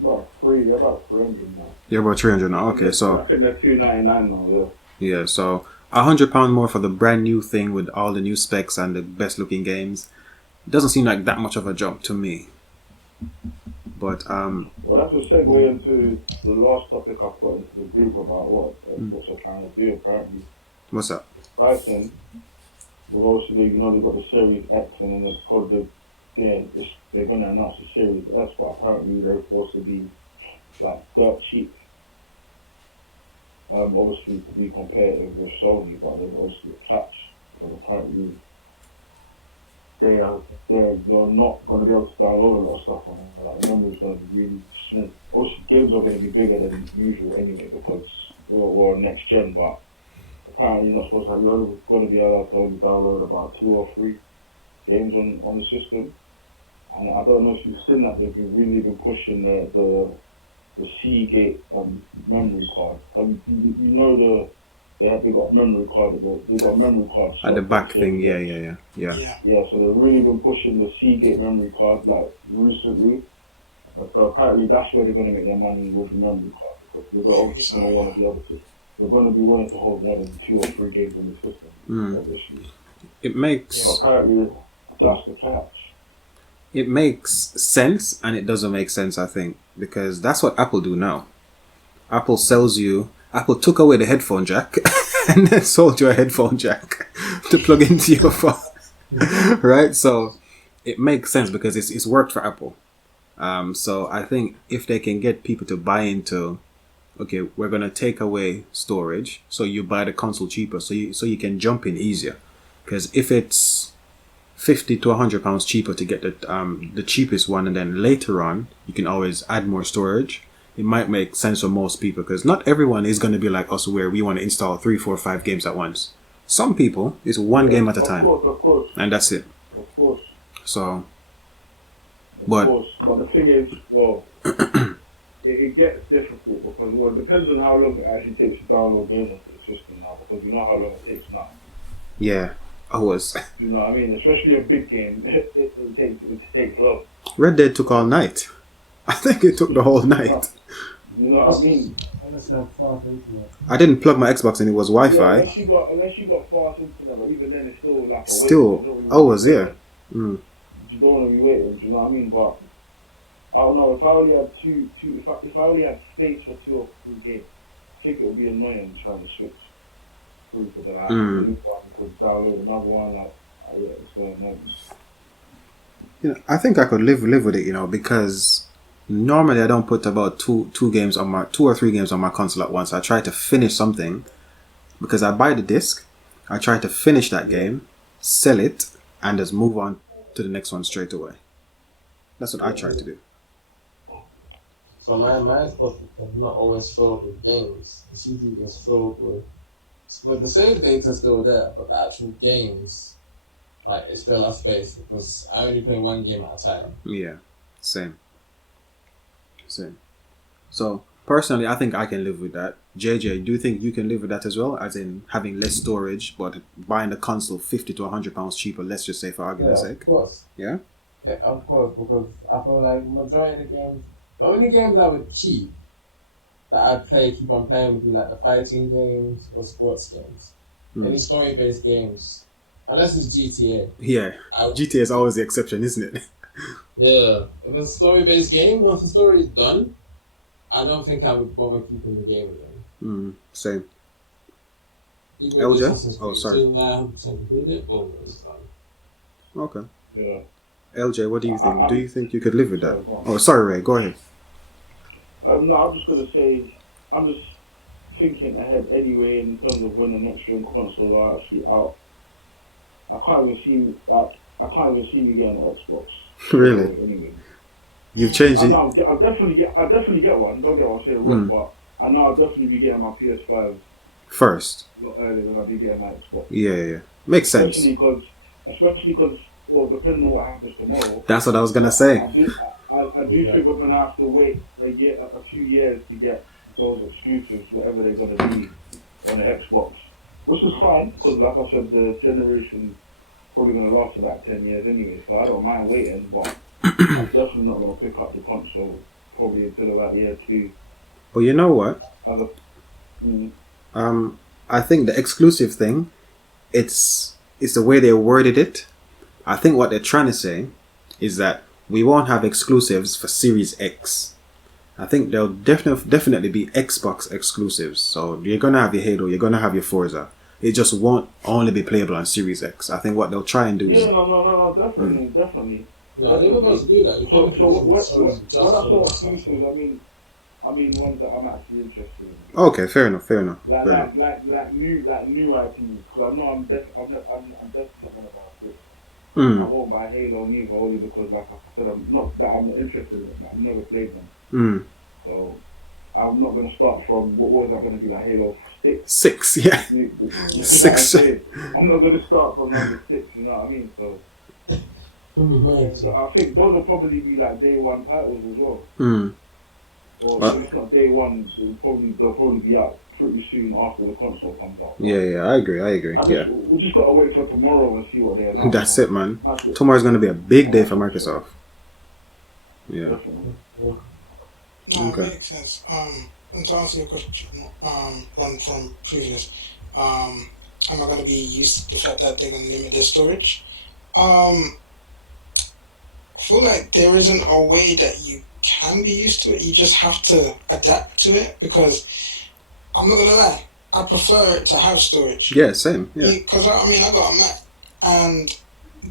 About 300 now. You're about 300 now. Okay, so I think they're $299 now. Yeah. Yeah, so £100 more for the brand new thing with all the new specs and the best looking games. It doesn't seem like that much of a jump to me. But Well, that's a segue into the last topic I put into the group about what Xbox are trying to do. Apparently, what's up? Bryson, with obviously, they've got the Series X, and then they're going to announce the Series S, but apparently they're supposed to be like dirt cheap. Obviously to be competitive with Sony, but there's obviously a catch, because apparently they're not going to be able to download a lot of stuff on it. Like, the memory is going to be really small. Obviously, games are going to be bigger than usual anyway, because we're next gen, but apparently you're only going to be allowed to only download about 2 or 3 games on the system. And I don't know if you've seen that, they've really been pushing the Seagate memory card. They got a memory card At the back thing, yeah. Yeah, so they've really been pushing the Seagate memory card like recently. So apparently that's where they're going to make their money with the memory card, because they're obviously going to want to be able to. They're going to be willing to hold more than 2 or 3 games in the system. Obviously, it makes. So apparently that's the catch. It makes sense, and it doesn't make sense, I think, because that's what Apple do now. Apple took away the headphone jack and then sold you a headphone jack to plug into your phone. Right? So it makes sense because it's worked for Apple. So I think if they can get people to buy into, okay, we're going to take away storage, so you buy the console cheaper, so you can jump in easier. Because if it's £50 to £100 cheaper to get the cheapest one, and then later on you can always add more storage, it might make sense for most people, because not everyone is going to be like us where we want to install 3, 4, 5 games at once. Some people, it's one game at a time. Of course. And that's it. Of course. So, but the thing is, it gets difficult, because it depends on how long it actually takes to download games onto the system now, because you know how long it takes now. Yeah. You know what I mean? Especially a big game, it takes long. Red Dead took all night. I think it took the whole night. You know what I mean? Unless you have fast internet. I didn't plug my Xbox and it was Wi-Fi. Yeah, unless you got fast internet, but even then it's still like a wait. Still hours, yeah. You don't want to be waiting. Do you know what I mean? But I don't know. If I only had if I only had space for 2 or 3 games, I think it would be annoying trying to switch through for the one could download another one. It's very annoying. I think I could live with it, because normally I don't put about two or three games on my console at once. I try to finish something, because I buy the disc, I try to finish that game, sell it, and just move on to the next one straight away. That's what I try to do. So my Xbox is not always filled with games. It's usually just filled with the save data still there, but the actual games, like, it's still have space, because I only play one game at a time. Yeah, same. So personally, I think I can live with that. JJ, do you think you can live with that as well, as in having less storage but buying the console £50 to £100 cheaper? Let's just say, for argument's sake. Of course. Yeah, of course, because I feel like majority of the only games I would keep that I'd keep on playing would be like the fighting games or sports games. Any story-based games, unless it's GTA. Yeah, GTA is always the exception, isn't it? Yeah, if it's a story-based game, once the story is done, I don't think I would bother keeping the game again. Same. Even LJ? Oh, sorry. 100% completed, boom, it's done. Okay. Yeah. LJ, what do you think? Do you think you could live with that? Oh, sorry, Ray, go ahead. No, I'm just going to say, I'm just thinking ahead anyway in terms of when the next gen consoles are actually out. I can't even see me getting an Xbox. Really? Anyway. You've changed it? I'll definitely get one. Don't get what I'm saying wrong, but I know I'll definitely be getting my PS5 first. A lot earlier than I'll be getting my Xbox. Yeah. Makes sense. Especially because, well, depending on what happens tomorrow. That's what I was going to say. I do think we're going to have to wait a few years to get those exclusives, whatever they're going to be on the Xbox. Which is fine, because like I said, the generation's probably going to last about 10 years anyway, so I don't mind waiting, but I'm definitely not going to pick up the console probably until about year 2. But you know what? I think the exclusive thing, it's the way they worded it. I think what they're trying to say is that we won't have exclusives for Series X. I think there'll definitely be Xbox exclusives. So you're gonna have your Halo, you're gonna have your Forza. It just won't only be playable on Series X. I think what they'll try and do is no, definitely. No, they were supposed to do that. So what I saw exclusives, I mean ones that I'm actually interested in. okay. Fair enough. Like new IPs. Because I know I'm definitely not gonna buy this. I won't buy Halo neither, only because, like I said, I'm not interested in it. I've never played them. So I'm not gonna start from what was I gonna be like Halo 6. 6, yeah. 6. I'm not gonna start from number 6. You know what I mean? So I think those will probably be like day one titles as well. Or if it's not day one, they'll probably be out pretty soon after the console comes out. Yeah, I agree. We just gotta wait for tomorrow and see what they announce. That's it, man. Tomorrow's gonna be a big day for Microsoft. Yeah. Definitely. No, it makes sense. And to answer your question, Ron, from previous, am I going to be used to the fact that they're going to limit their storage? I feel like there isn't a way that you can be used to it. You just have to adapt to it, because I'm not going to lie, I prefer it to have storage. Yeah, same. Yeah. Because I got a Mac, and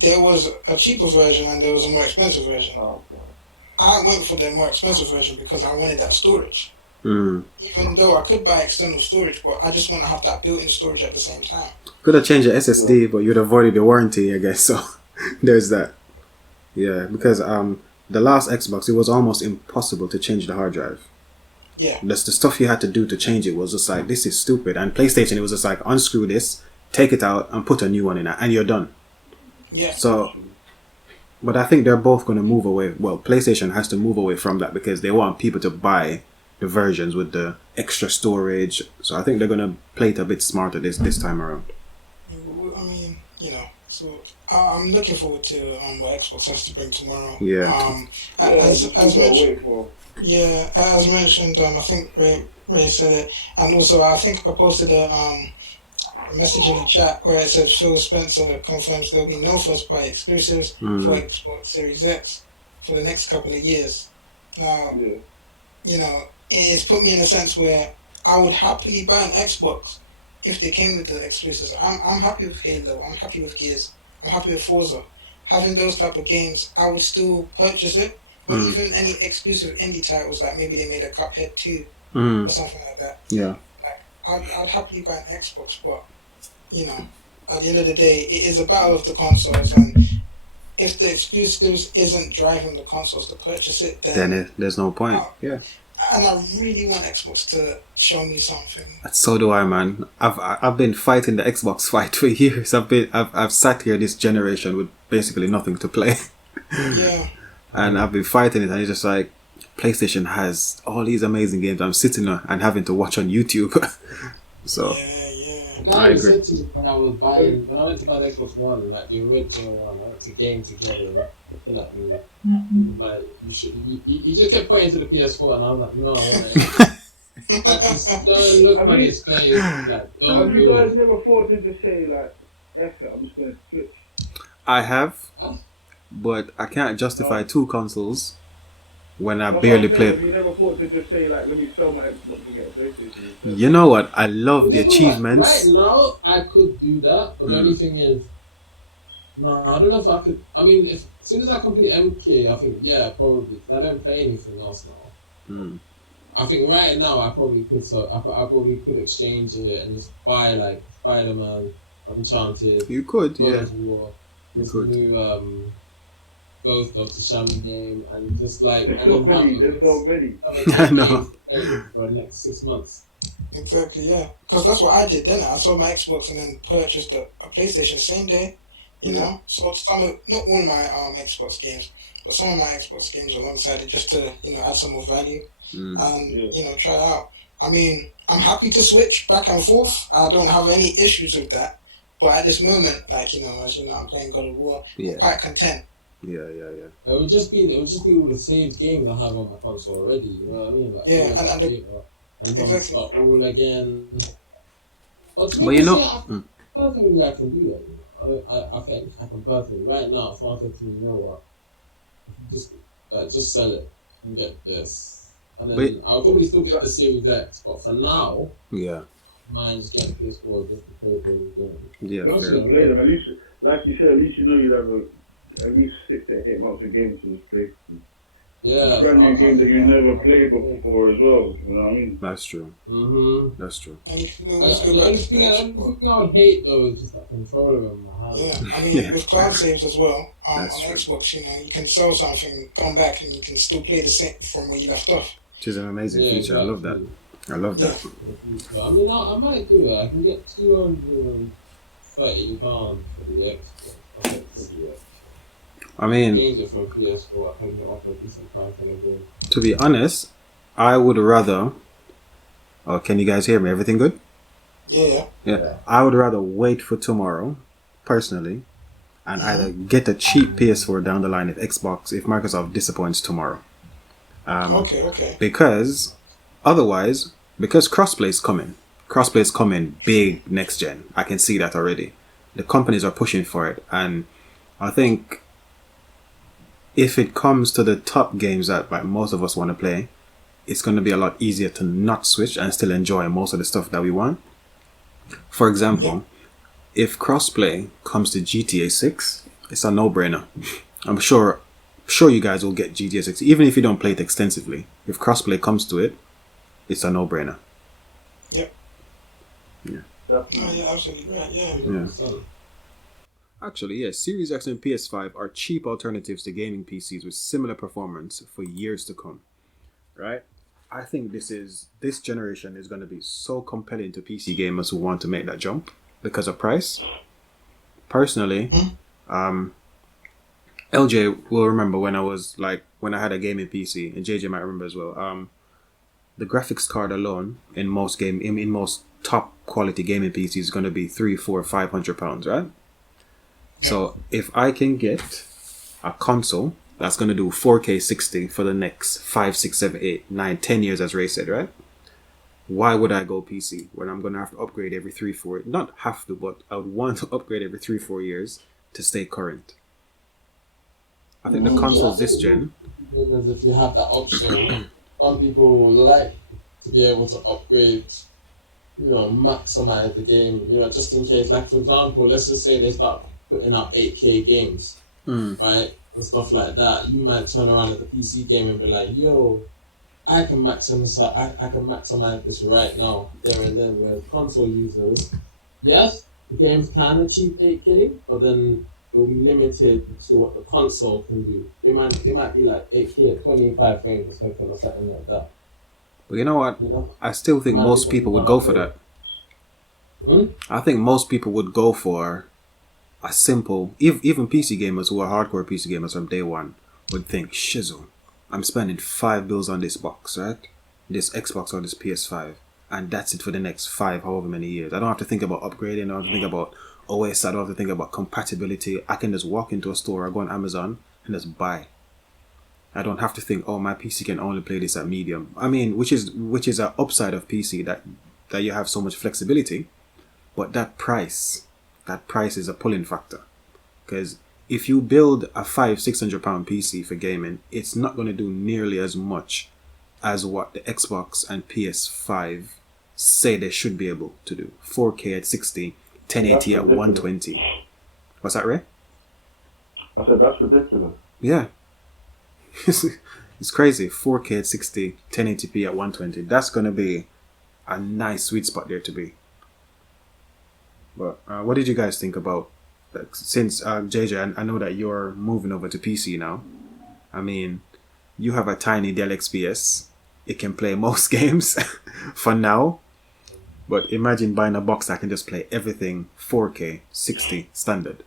there was a cheaper version and there was a more expensive version. I went for the more expensive version because I wanted that storage. Even though I could buy external storage, but I just want to have that built-in storage at the same time. Could have changed the SSD, but you'd avoided the warranty, I guess. So there's that. Yeah, because the last Xbox, it was almost impossible to change the hard drive. Yeah. The stuff you had to do to change it was just like, this is stupid. And PlayStation, it was just like, unscrew this, take it out, and put a new one in it, and you're done. Yeah. So, but I think they're both going to move away. Well, PlayStation has to move away from that because they want people to buy the versions with the extra storage. So I think they're going to play it a bit smarter this time around. I mean, so I'm looking forward to what Xbox has to bring tomorrow. Yeah. As mentioned, I think Ray said it, and also I think I posted a message in the chat where it said Phil Spencer confirms there will be no first-party exclusives for Xbox Series X for the next couple of years. Now, it's put me in a sense where I would happily buy an Xbox if they came with the exclusives. I'm happy with Halo. I'm happy with Gears. I'm happy with Forza. Having those type of games, I would still purchase it. But even any exclusive indie titles, like maybe they made a Cuphead 2 or something like that. Yeah. Like, I'd happily buy an Xbox, but at the end of the day, it is a battle of the consoles, and if the exclusives isn't driving the consoles to purchase it, then there's no point. Yeah. And I really want Xbox to show me something. So do I, man. I've been fighting the Xbox fight for years. I've sat here this generation with basically nothing to play. Yeah. And I've been fighting it, and it's just like PlayStation has all these amazing games I'm sitting on and having to watch on YouTube. So I agree. Said to me when I went to buy the Xbox One, like the original one, I went to game together, looking at me, like you just kept pointing to the PS4, and I was like, no, I want it. Just don't look on his face, like don't. Have you guys never thought to just say like, F it, I'm just gonna switch? I have, but I can't justify two consoles when I barely play. You never thought to just say like, let me sell my Xbox and get a PlayStation? You know what? I love the achievements. Right now, I could do that, but the only thing is, no, I don't know if I could. I mean, as soon as I complete MK, I think probably. I don't play anything else now. I think right now I probably could. So I probably could exchange it and just buy like Spider-Man, Uncharted. You could, War, this new Ghost of Tsushima game, and just like There's so many. I know. For the next 6 months. Exactly, yeah. Because that's what I did, didn't I? I sold my Xbox and then purchased a PlayStation same day. You know, so not all of my Xbox games, but some of my Xbox games alongside it, just to add some more value and try it out. I mean, I'm happy to switch back and forth. I don't have any issues with that. But at this moment, like as you know, I'm playing God of War. I'm quite content. Yeah. It would just be all the saved games I have on my console already. You know what I mean? Like, and exactly. Start all again. But personally, I can do that. I think I can personally right now. Someone said to me, you know what? Just sell it and get this, and then I'll probably still get the Series X. But for now, mine just get PS4 just to play those games. Yeah, play them. At least, like you said, at least you know you'd have at least 6 to 8 months of games to just play. Yeah, brand new game that you never played before as well. You know what I mean? That's true. That's true. The only thing I would hate though is just that controller in my hand. Yeah, I mean with cloud saves as well on Xbox, you know, you can sell something, come back, and you can still play the same from where you left off. Which is an amazing feature. Exactly. I love that. I mean, I might do it. I can get £230 for the Xbox. I mean, from PS4, I think they offer a decent price on the game. To be honest, I would rather. Oh, can you guys hear me? Everything good? Yeah. I would rather wait for tomorrow, personally, and either get a cheap PS4 down the line if Microsoft disappoints tomorrow. Okay. Because otherwise, because crossplay is coming big next gen. I can see that already. The companies are pushing for it, and I think if it comes to the top games that most of us want to play, it's going to be a lot easier to not switch and still enjoy most of the stuff that we want. For example, if crossplay comes to GTA 6, it's a no-brainer. I'm sure you guys will get GTA 6, even if you don't play it extensively. If crossplay comes to it, it's a no-brainer. Yep. Yeah. Oh, yeah, absolutely right. Yeah. Actually, yes, Series X and PS5 are cheap alternatives to gaming PCs with similar performance for years to come. Right? I think this generation is going to be so compelling to PC gamers who want to make that jump because of price. Personally, LJ will remember when I had a gaming PC, and JJ might remember as well. The graphics card alone in most top quality gaming PCs is going to be £300-500, right? So if I can get a console that's going to do 4K 60 for the next 5, 6, 7, 8, 9, 10 years, as Ray said, right? Why would I go PC when I'm going to have to upgrade every 3-4? Not have to, but I would want to upgrade every 3-4 years to stay current. I think the consoles this gen. Because if you have that option, some people like to be able to upgrade, maximize the game, just in case. Like, for example, let's just say they start putting out 8K games, right? And stuff like that. You might turn around at the PC game and be like, yo, I can maximize this right now, there and then. Whereas console users, yes, the games can achieve 8K, but then it'll be limited to what the console can do. It might be like 8K at 25 frames per second or something like that. But you know what? I still think most people would go for that. I think most people would go for a simple, even PC gamers who are hardcore PC gamers from day one would think, shizzle, I'm spending $5 on this box, right? This Xbox or this PS5, and that's it for the next 5, however many years. I don't have to think about upgrading, I don't have to think about OS, I don't have to think about compatibility. I can just walk into a store or go on Amazon and just buy. I don't have to think, my PC can only play this at medium. I mean, which is an upside of PC, that you have so much flexibility, but that price is a pulling factor. Because if you build a £500-600 PC for gaming, it's not going to do nearly as much as what the Xbox and PS5 say they should be able to do. 4K at 60, 1080 at 120. What's that, Ray? I said that's ridiculous. Yeah. It's crazy. 4K at 60, 1080p at 120. That's going to be a nice sweet spot there to be. But what did you guys think about, since JJ, I know that you're moving over to PC now. I mean, you have a tiny Dell XPS. It can play most games for now. But imagine buying a box that can just play everything 4K 60 standard.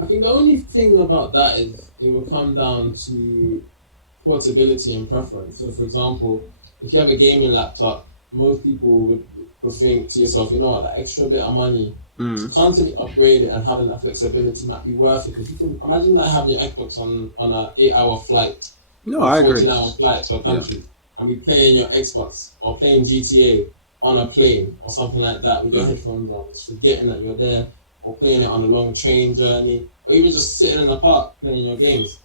I think the only thing about that is it will come down to portability and preference. So, for example, if you have a gaming laptop, most people would think to yourself, that extra bit of money to constantly upgrade it and having that flexibility might be worth it. Because you can imagine not having your Xbox on an 8-hour flight, no, I agree, 14-hour flight to a country, and be playing your Xbox or playing GTA on a plane or something like that with your headphones on, just forgetting that you're there, or playing it on a long train journey, or even just sitting in the park playing your games.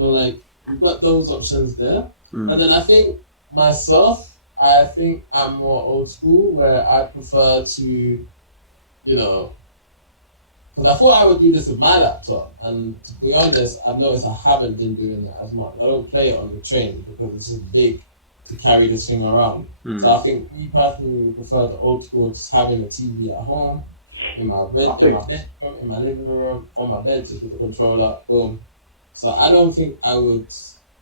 So like you've got those options there. And then I think myself, I think I'm more old school where I prefer to, you know, because I thought I would do this with my laptop, and to be honest, I've noticed I haven't been doing that as much. I don't play it on the train because it's just big to carry this thing around. So I think me personally would prefer the old school of just having a TV at home, in my bedroom, in my living room, on my bed, just with the controller, boom. So I don't think I would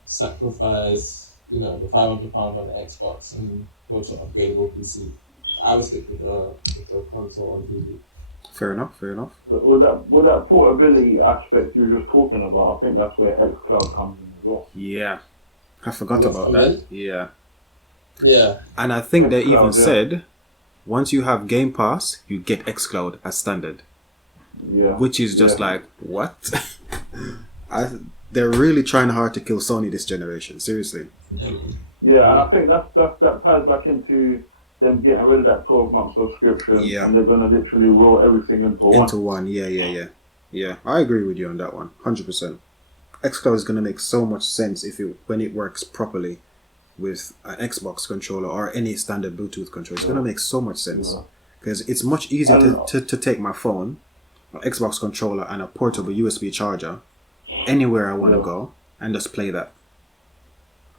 sacrifice, you know, the £500 on the Xbox and go to upgradable PC. I would stick with the console on TV. Fair enough. But with that portability aspect you're just talking about, I think that's where xCloud comes in as well. Yeah. I forgot about that. Yeah. Yeah. And I think they xCloud, even said once you have Game Pass, you get xCloud as standard. Yeah. Which is just like, what? They're really trying hard to kill Sony this generation. Seriously. Yeah, and I think that ties back into them getting rid of that 12-month subscription, and they're gonna literally roll everything into one. Yeah. I agree with you on that one, 100%. xCloud is gonna make so much sense when it works properly with an Xbox controller or any standard Bluetooth controller. It's gonna make so much sense because it's much easier to take my phone, an Xbox controller, and a portable USB charger anywhere I want to go and just play that.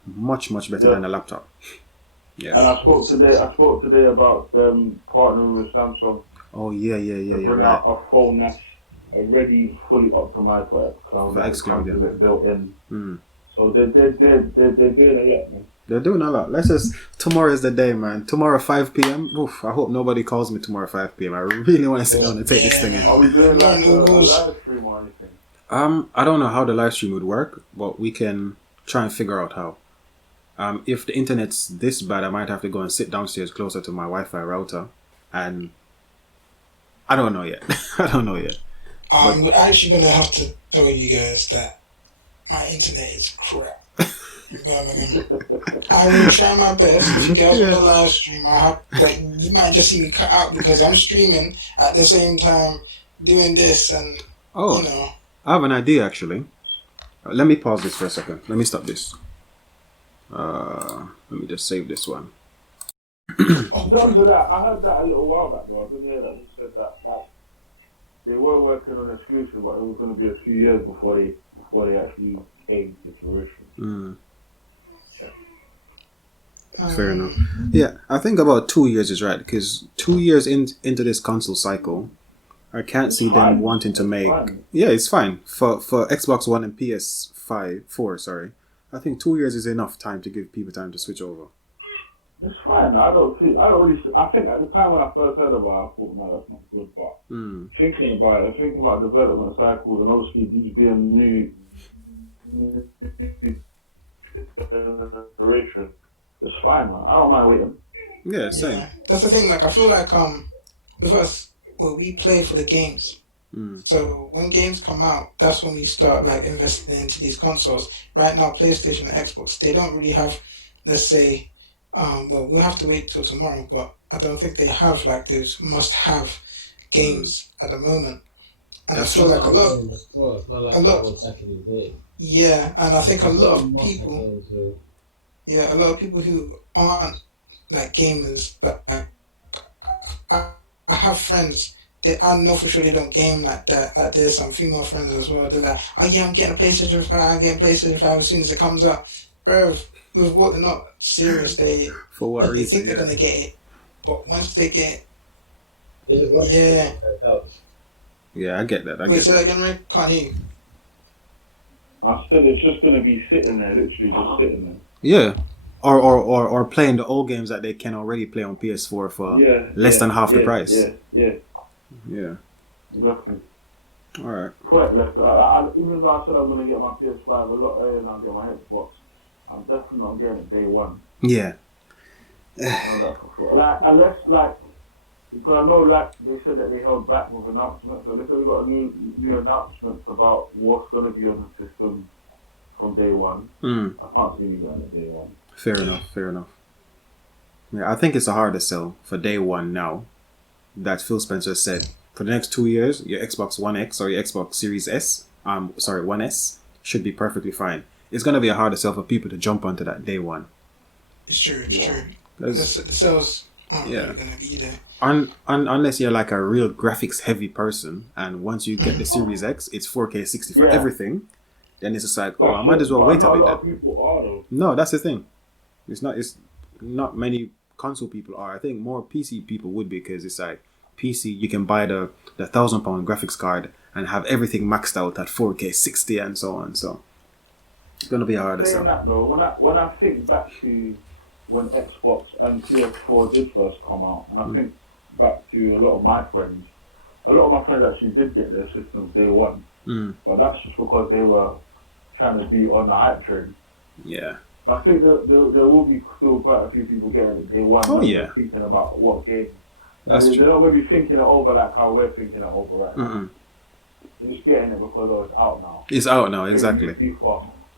Much better than a laptop. Yeah. And I spoke today about partnering with Samsung. Oh yeah. To bring out a phone that's already fully optimized for xCloud. For xCloud, yeah. It built in. So they're doing a lot, man. They're doing a lot. Tomorrow is the day, man. Tomorrow 5 p.m. Oof, I hope nobody calls me tomorrow 5 p.m. I really want to sit down and take this thing in. Are we doing like a live stream or anything? I don't know how the live stream would work, but we can try and figure out how. If the internet's this bad, I might have to go and sit downstairs closer to my Wi-Fi router, and I don't know yet. We're actually gonna have to tell you guys that my internet is crap. I will try my best. If you guys want to live stream, but you might just see me cut out because I'm streaming at the same time doing this, and you know. I have an idea actually. Let me pause this for a second. Let me stop this. Let me just save this one. In terms of that, I heard that a little while back though. I didn't hear that you said that they were working on exclusive, but it was going to be a few years before they actually came to fruition. Fair enough. Yeah, I think about 2 years is right because 2 years into this console cycle, I can't see them wanting to make. Yeah, it's fine for Xbox One and PS4. Sorry, I think 2 years is enough time to give people time to switch over. It's fine. I think at the time when I first heard about it, I thought, no, that's not good. But thinking about development cycles, and obviously these being new generation, it's fine, man. I don't mind waiting. Yeah, same. Yeah. That's the thing. Like, I feel like with us, we play for the games. So when games come out, that's when we start like investing into these consoles. Right now, PlayStation and Xbox, they don't really have, let's say, we'll have to wait till tomorrow, but I don't think they have like those must-have games at the moment. And I feel like a lot of people who aren't like gamers, but I have friends that I know for sure they don't game like that. Like there's some female friends as well. They're like, oh yeah, I'm getting a PlayStation 5. I'm getting a PlayStation 5 as soon as it comes out. Bro, with what they're not serious, they think they're gonna get it, but once they get it, I get that. Wait, say that again, Ray? Can't hear you. I said it's just gonna be sitting there, literally just sitting there. Yeah. Or playing the old games that they can already play on PS4 for less than half the price. Yeah. Exactly. Alright. Quite left. Even though I said I'm going to get my PS5 a lot earlier than I'll get my Xbox, I'm definitely not getting it day one. Yeah. Unless, because I know, they said that they held back with announcements, so they said we got a new announcements about what's going to be on the system from day one. I can't see me going at day one. Fair enough. Yeah, I think it's a harder sell for day one now. That Phil Spencer said for the next 2 years, your Xbox One X or your Xbox Series S, One S, should be perfectly fine. It's gonna be a harder sell for people to jump onto that day one. It's true. It's true. The sales aren't really gonna be there. Unless you're like a real graphics heavy person, and once you get the Series X, it's 4K 60 for everything. Then it's just like, oh, I might as well wait a bit. A lot of people are though. No, that's the thing. It's not many console people are. I think more PC people would be, because it's like PC, you can buy the £1,000 graphics card and have everything maxed out at 4K 60 and so on. So it's gonna be harder. Saying that though, when I think back to when Xbox and PS4 did first come out, and I think back to a lot of my friends actually did get their systems day one. But that's just because they were trying to be on the hype train. Yeah. But I think there will be still quite a few people getting it day one. Oh yeah. Thinking about what game. That's true. They're not going to be thinking it over like how we're thinking it over right now. They're just getting it because it's out now. It's out now, exactly.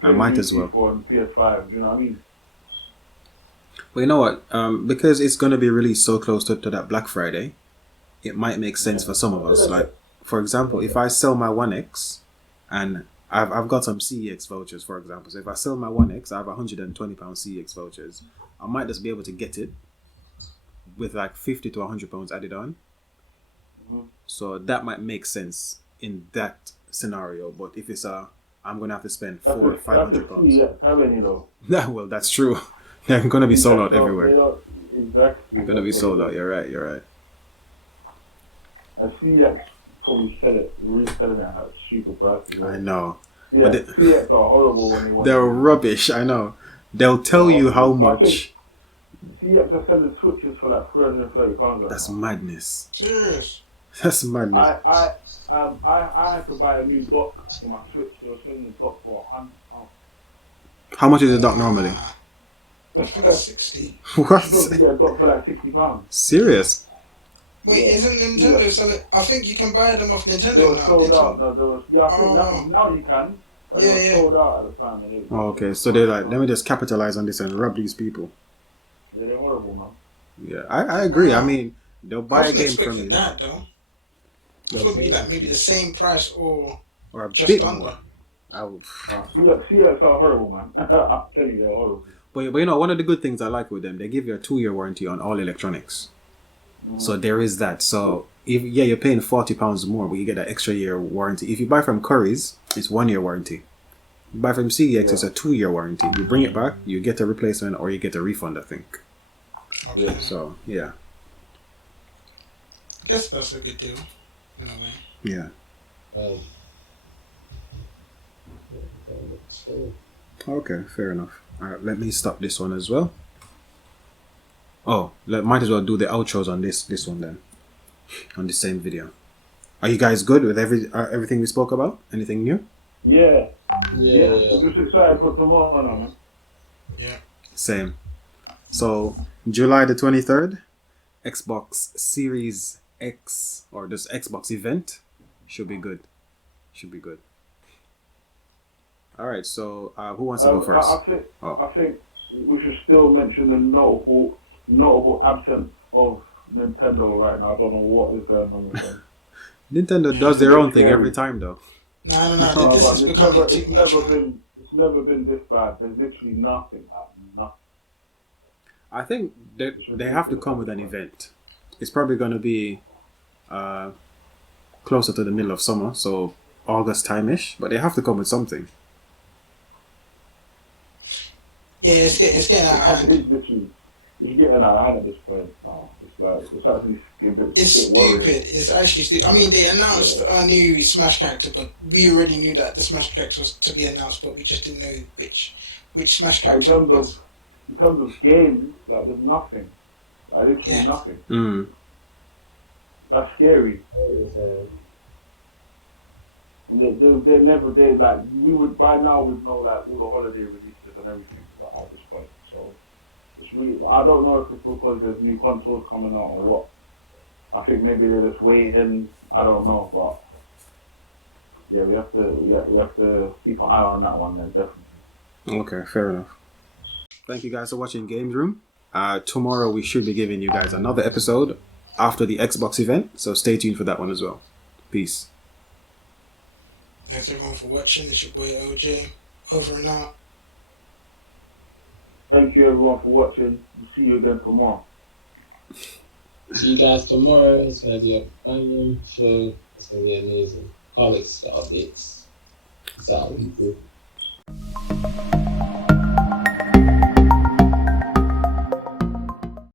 I might as well. PS4 and PS5, do you know what I mean? But you know what? Because it's going to be released so close to that Black Friday, it might make sense for some of us. Like, for example, if I sell my One X, and I've got some CEX vouchers, for example. So if I sell my One X, I have £120 CEX vouchers. I might just be able to get it with like £50 to £100 added on. So that might make sense in that scenario. But if it's I'm going to have to spend £400 or £500. How many though? Well, that's true. They're going to be sold out everywhere. Exactly. They're going to be sold out. You're right. I see probably reselling it at super prices. I know. Yeah, CX are horrible when they want. They're rubbish. I know. They'll tell you how much. CX are selling switches for like £330. That's madness. Serious. That's madness. I had to buy a new dock for my Switch. They were selling the dock for £100. How much is a dock normally? I think that's 60. What? You got to get a dock for like £60. Serious? Wait, isn't Nintendo selling? I think you can buy them off Nintendo They were now. sold out. No, there was. Yeah, I think now you can. But they were sold out at the time. And Oh, okay. So they're like, let me just capitalize on this and rub these people. Yeah, they're horrible, man. Yeah, I agree. I mean, they'll buy a game from expecting you. that though. It would be like maybe the same price or a just bit under. more. I would. CX are horrible, man. I'm telling you, they're horrible. But you know, one of the good things I like with them, they give you a 2-year warranty on all electronics. So there is that. So if you're paying £40 more, but you get an extra year warranty. If you buy from Curry's, it's 1-year warranty. You buy from CEX, it's a 2-year warranty. You bring it back, you get a replacement or you get a refund, I think. Okay. So yeah. I guess that's a good deal, in a way. Yeah. Okay, fair enough. Alright, let me stop this one as well. Oh, might as well do the outros on this one then. On the same video. Are you guys good with everything we spoke about? Anything new? Yeah. Just excited for tomorrow now, man. Yeah. Same. So, July the 23rd, Xbox Series X, or this Xbox event, should be good. Alright, so who wants to go first? I think we should still mention the notable absence of Nintendo right now. I don't know what is going on with them. Nintendo does their own thing every time though. No. This is becoming too much. It's never been this bad. There's literally nothing. Nothing. I think they have to come with an event. It's probably going to be closer to the middle of summer, so August time-ish, but they have to come with something. Yeah, it's getting out of hand. It's getting out of hand at this point now. It's actually a bit. It's stupid. Worrying. It's actually stupid. I mean, they announced a new Smash character, but we already knew that the Smash character was to be announced, but we just didn't know which Smash character. In terms of games, like there's nothing. Like literally nothing. That's scary. They like we would by now would know like all the holiday releases and everything at this point. So it's really I don't know if it's because there's new consoles coming out or what. I think maybe they're just waiting. I don't know, but yeah, we have to keep an eye on that one then definitely. Okay, fair enough. Thank you guys for watching Games Room. Tomorrow we should be giving you guys another episode after the Xbox event, so stay tuned for that one as well. Peace. Thanks everyone for watching. It's your boy LJ. Over and out. Thank you everyone for watching. We'll see you again tomorrow. See you guys tomorrow. It's gonna be a fun show. It's gonna be amazing. Comics updates. It's out.